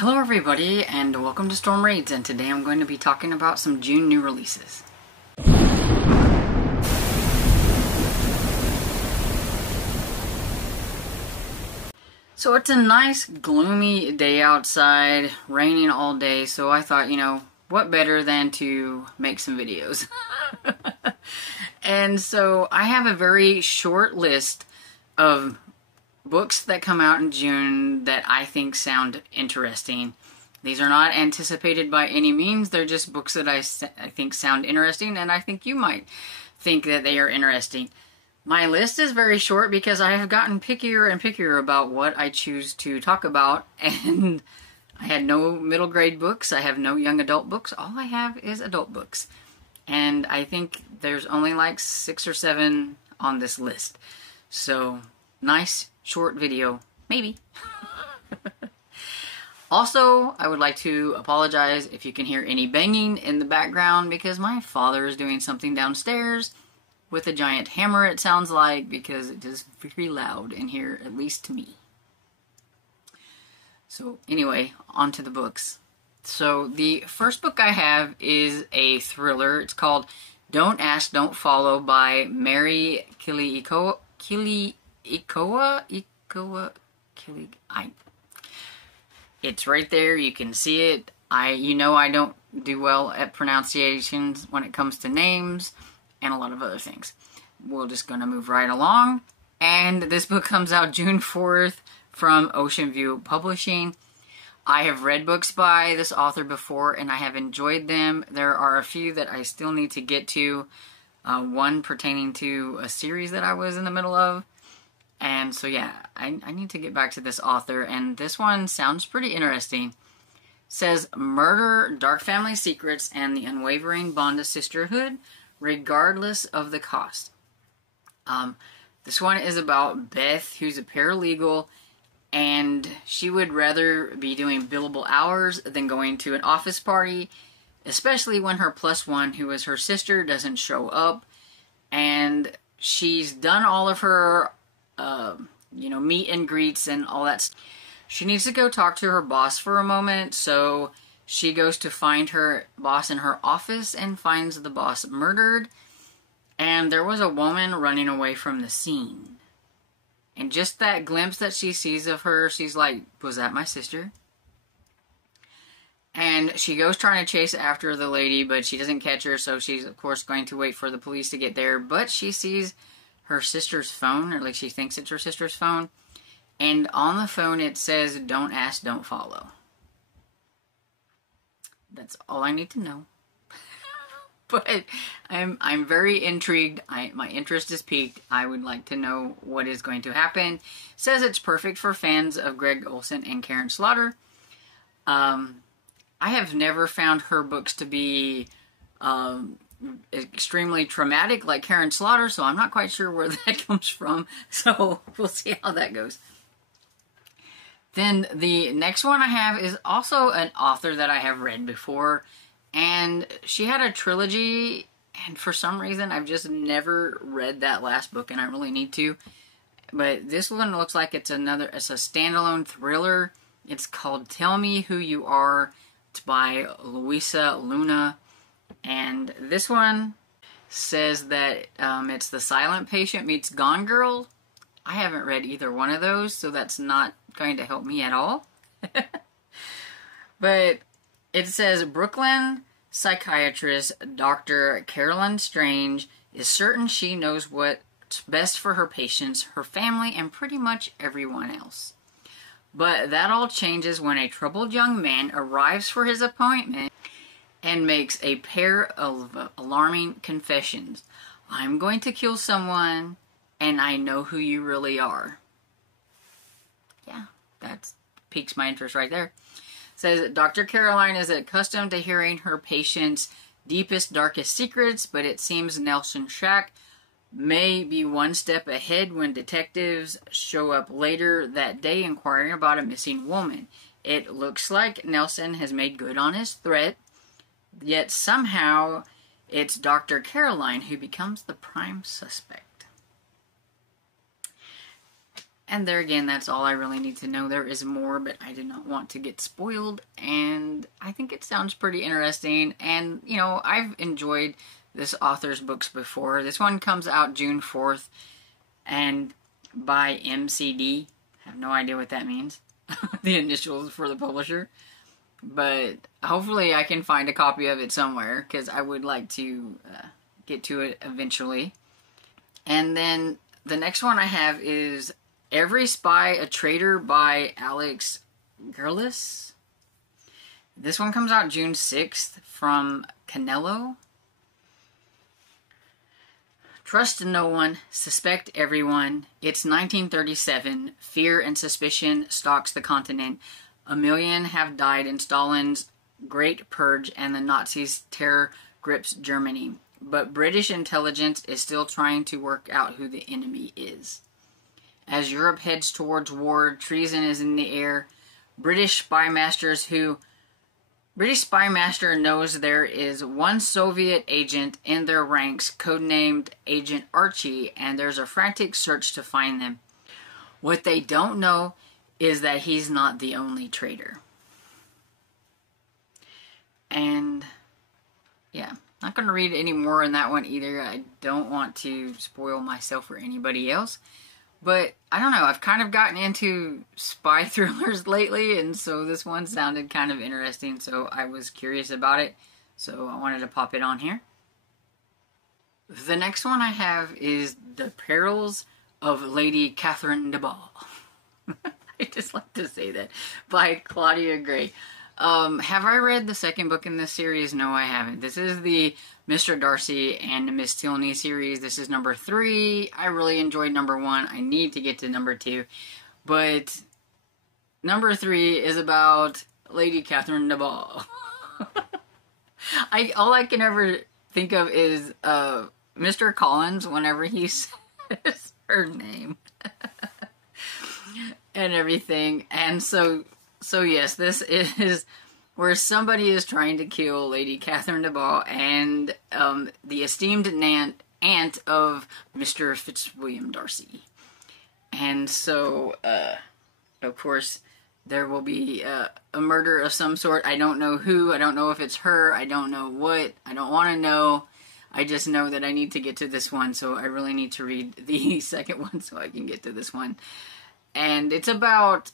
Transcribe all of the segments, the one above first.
Hello everybody and welcome to Storm Raids, and today I'm going to be talking about some June new releases. So it's a nice gloomy day outside, raining all day, so I thought, what better than to make some videos. And so I have a very short list of books that come out in June that I think sound interesting. These are not anticipated by any means. They're just books that I think sound interesting, and I think you might think that they are interesting. My list is very short because I have gotten pickier and pickier about what I choose to talk about, and I had no middle grade books. I have no young adult books. All I have is adult books. And I think there's only like 6 or 7 on this list. So, nice short video, maybe. Also, I would like to apologize if you can hear any banging in the background because my father is doing something downstairs with a giant hammer, it sounds like, because it is very loud in here, at least to me. So anyway, on to the books. So the first book I have is a thriller. It's called Don't Ask, Don't Follow by Mary It's right there. You can see it. I don't do well at pronunciations when it comes to names and a lot of other things. We're just going to move right along. And this book comes out June 4th from Ocean View Publishing. I have read books by this author before and I have enjoyed them. There are a few that I still need to get to. One pertaining to a series that I was in the middle of. And so yeah, I need to get back to this author, and this one sounds pretty interesting. It says, murder, dark family secrets, and the unwavering bond of sisterhood, regardless of the cost. This one is about Beth, who's a paralegal, and she would rather be doing billable hours than going to an office party, especially when her +1, who is her sister, doesn't show up. And she's done all of her meet and greets and all that. She needs to go talk to her boss for a moment, so she goes to find her boss in her office and finds the boss murdered. And there was a woman running away from the scene. And just that glimpse that she sees of her, she's like, was that my sister? And she goes trying to chase after the lady, but she doesn't catch her, so she's, of course, going to wait for the police to get there. But she sees her sister's phone, or at least she thinks it's her sister's phone. And on the phone it says, don't ask, don't follow. That's all I need to know. But I'm very intrigued. My interest is piqued. I would like to know what is going to happen. It says it's perfect for fans of Greg Olson and Karen Slaughter. I have never found her books to be extremely traumatic like Karen Slaughter, so I'm not quite sure where that comes from. So we'll see how that goes. Then the next one I have is also an author that I have read before, and she had a trilogy, and for some reason I've just never read that last book, and I really need to. But this one looks like it's a standalone thriller. It's called Tell Me Who You Are. It's by Louisa Luna. And this one says that it's The Silent Patient meets Gone Girl. I haven't read either one of those, so that's not going to help me at all. But it says, Brooklyn psychiatrist Dr. Carolyn Strange is certain she knows what's best for her patients, her family, and pretty much everyone else. But that all changes when a troubled young man arrives for his appointment and makes a pair of alarming confessions. I'm going to kill someone, and I know who you really are. Yeah, that piques my interest right there. It says, Dr. Caroline is accustomed to hearing her patients' deepest, darkest secrets, but it seems Nelson Shack may be one step ahead when detectives show up later that day inquiring about a missing woman. It looks like Nelson has made good on his threat, yet somehow it's Dr. Caroline who becomes the prime suspect. And there again, that's all I really need to know. There is more, but I did not want to get spoiled, and I think it sounds pretty interesting. And, you know, I've enjoyed this author's books before. This one comes out June 4th, and by MCD. I have no idea what that means. The initials for the publisher. But hopefully I can find a copy of it somewhere, because I would like to get to it eventually. And then the next one I have is Every Spy a Traitor by Alex Gerlis. This one comes out June 6th from Canelo. Trust no one, suspect everyone. It's 1937. Fear and suspicion stalks the continent. 1 million have died in Stalin's Great Purge, and the Nazis' terror grips Germany. But British intelligence is still trying to work out who the enemy is. As Europe heads towards war, treason is in the air. British spy master knows there is one Soviet agent in their ranks, codenamed Agent Archie, and there's a frantic search to find them. What they don't know is that he's not the only traitor. And, yeah, not going to read any more in that one either. I don't want to spoil myself or anybody else. But, I don't know, I've kind of gotten into spy thrillers lately, and so this one sounded kind of interesting, so I was curious about it, so I wanted to pop it on here. The next one I have is The Perils of Lady Catherine de Boll. I just like to say that, by Claudia Gray. Have I read the second book in this series? No, I haven't. This is the Mr. Darcy and Miss Tilney series. This is number 3. I really enjoyed number 1. I need to get to number 2. But number 3 is about Lady Catherine de Boll. All I can ever think of is Mr. Collins whenever he says her name. And everything. And so yes, this is where somebody is trying to kill Lady Catherine de Boll and the esteemed aunt of Mr. Fitzwilliam Darcy. And so, of course, there will be a murder of some sort. I don't know who. I don't know if it's her. I don't know what. I don't want to know. I just know that I need to get to this one, so I really need to read the second one so I can get to this one. And it's about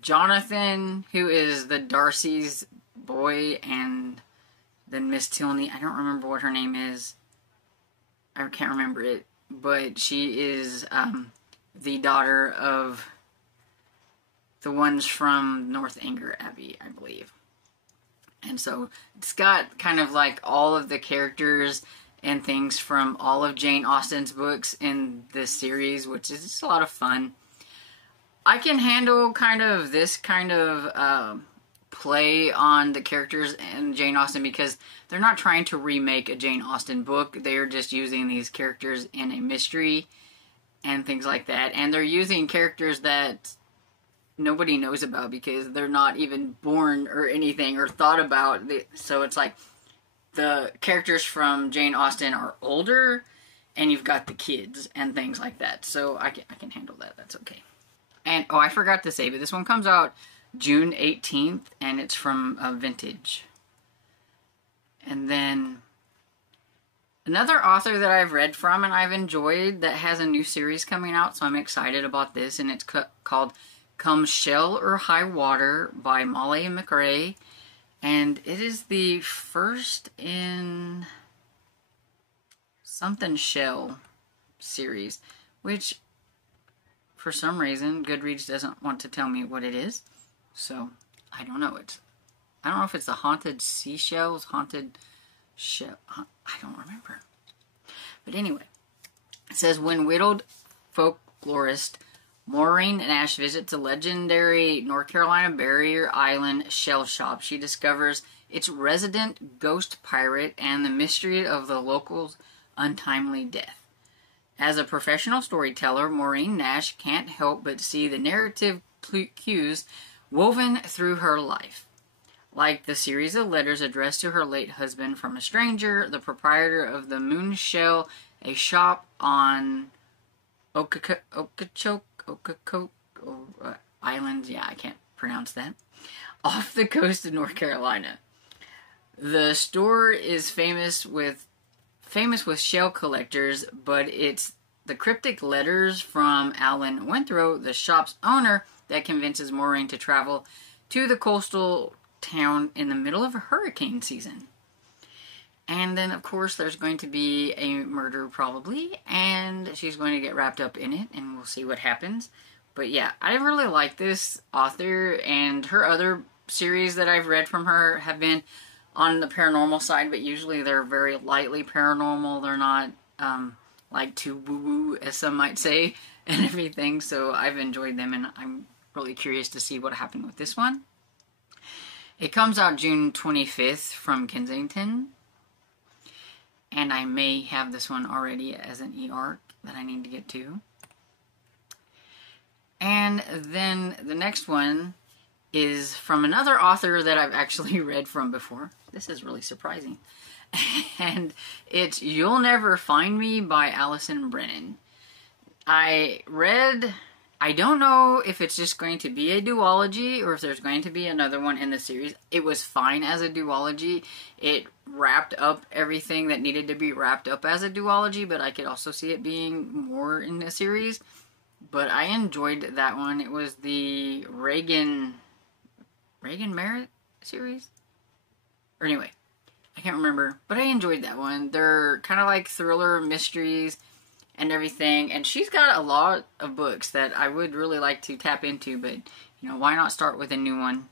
Jonathan, who is the Darcy's boy, and then Miss Tilney. I don't remember what her name is. I can't remember it. But she is the daughter of the ones from Northanger Abbey, I believe. And so it's got kind of like all of the characters and things from all of Jane Austen's books in this series, which is just a lot of fun. I can handle kind of this kind of play on the characters in Jane Austen because they're not trying to remake a Jane Austen book. They're just using these characters in a mystery and things like that. And they're using characters that nobody knows about because they're not even born or anything or thought about. So it's like the characters from Jane Austen are older and you've got the kids and things like that. So I can handle that. That's okay. And, oh, I forgot to say, but this one comes out June 18th, and it's from Vintage. And then another author that I've read from and I've enjoyed that has a new series coming out, so I'm excited about this, and it's called Come Shell or High Water by Molly McRae. And it is the first in something Shell series, which for some reason Goodreads doesn't want to tell me what it is. So I don't know. I don't know if it's the Haunted Seashells, Haunted Shell. I don't remember. But anyway, it says when widowed folklorist Maureen Nash visits a legendary North Carolina barrier island shell shop, she discovers its resident ghost pirate and the mystery of the locals' untimely death. As a professional storyteller, Maureen Nash can't help but see the narrative cues woven through her life. Like the series of letters addressed to her late husband from a stranger, the proprietor of the Moonshell, a shop on Okeechobee Island. Yeah, I can't pronounce that. Off the coast of North Carolina. The store is famous with shell collectors, but it's the cryptic letters from Alan Withrow, the shop's owner, that convinces Maureen to travel to the coastal town in the middle of a hurricane season. And then, of course, there's going to be a murder, probably, and she's going to get wrapped up in it, and we'll see what happens. But yeah, I really like this author, and her other series that I've read from her have been on the paranormal side, but usually they're very lightly paranormal. They're not like too woo-woo, as some might say, and everything. So I've enjoyed them, and I'm really curious to see what happened with this one. It comes out June 25th from Kensington. And I may have this one already as an e-arc that I need to get to. And then the next one is from another author that I've actually read from before. This is really surprising. And it's You'll Never Find Me by Alison Brennan. I don't know if it's just going to be a duology or if there's going to be another one in the series. It was fine as a duology. It wrapped up everything that needed to be wrapped up as a duology, but I could also see it being more in the series. But I enjoyed that one. It was the Reagan Merritt series? Or anyway, I can't remember, but I enjoyed that one. They're kind of like thriller mysteries and everything, and she's got a lot of books that I would really like to tap into, but, you know, why not start with a new one?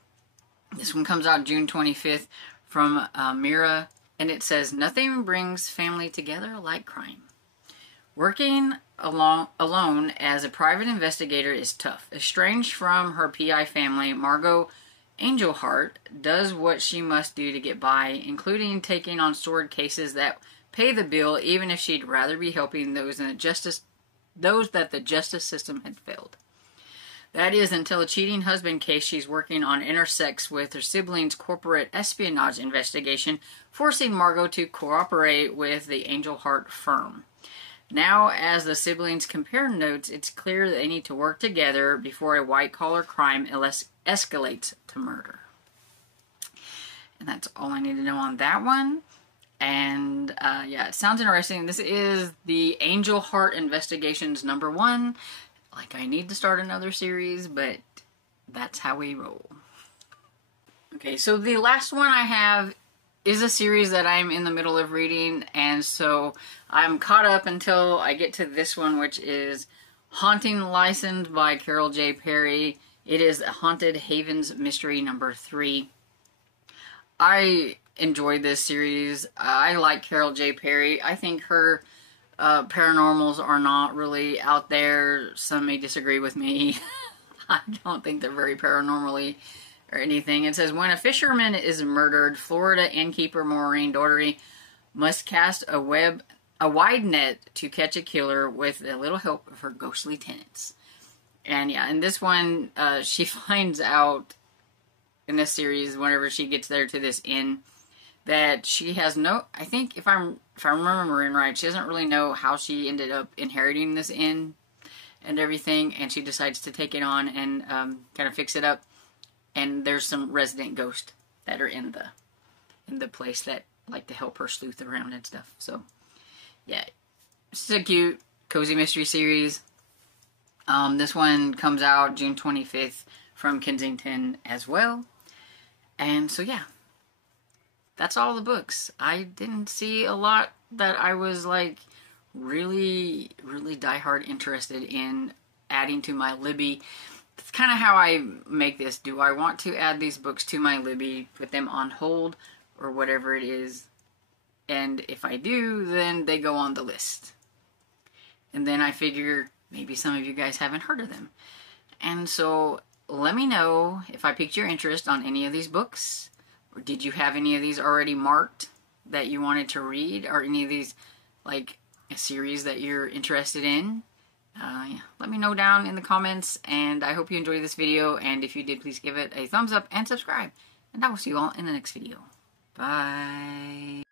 This one comes out June 25th from Mira, and it says, Nothing brings family together like crime. Working alone as a private investigator is tough. Estranged from her PI family, Margot Angelheart does what she must do to get by, including taking on sword cases that pay the bill, even if she'd rather be helping those that the justice system had failed. That is until a cheating husband case she's working on intersects with her siblings' corporate espionage investigation, forcing Margot to cooperate with the Angelheart firm. Now, as the siblings compare notes, it's clear that they need to work together before a white-collar crime escalates to murder. And that's all I need to know on that one. And, yeah, it sounds interesting. This is the Angelheart Investigations #1. Like, I need to start another series, but that's how we roll. Okay, so the last one I have is a series that I'm in the middle of reading, and so I'm caught up until I get to this one, which is Haunting License by Carol J. Perry. It is Haunted Havens Mystery #3. I enjoyed this series. I like Carol J. Perry. I think her paranormals are not really out there. Some may disagree with me. I don't think they're very paranormally or anything. It says, when a fisherman is murdered, Florida innkeeper Maureen Daugherty must cast a wide net to catch a killer with a little help of her ghostly tenants. And yeah, in this one, she finds out in this series, whenever she gets there to this inn, that she has no, I think if I'm remembering right, she doesn't really know how she ended up inheriting this inn and everything, and she decides to take it on and kind of fix it up. And there's some resident ghosts that are in the place that like to help her sleuth around and stuff. So yeah, this is a cute, cozy mystery series. This one comes out June 25th from Kensington as well. And so yeah, that's all the books. I didn't see a lot that I was like really, really diehard interested in adding to my Libby. That's kind of how I make this. Do I want to add these books to my Libby, put them on hold, or whatever it is? And if I do, then they go on the list. And then I figure maybe some of you guys haven't heard of them. And so let me know if I piqued your interest on any of these books. Or did you have any of these already marked that you wanted to read? Or any of these, like, a series that you're interested in? Yeah, let me know down in the comments. And I hope you enjoyed this video. And if you did, please give it a thumbs up and subscribe. And I will see you all in the next video. Bye.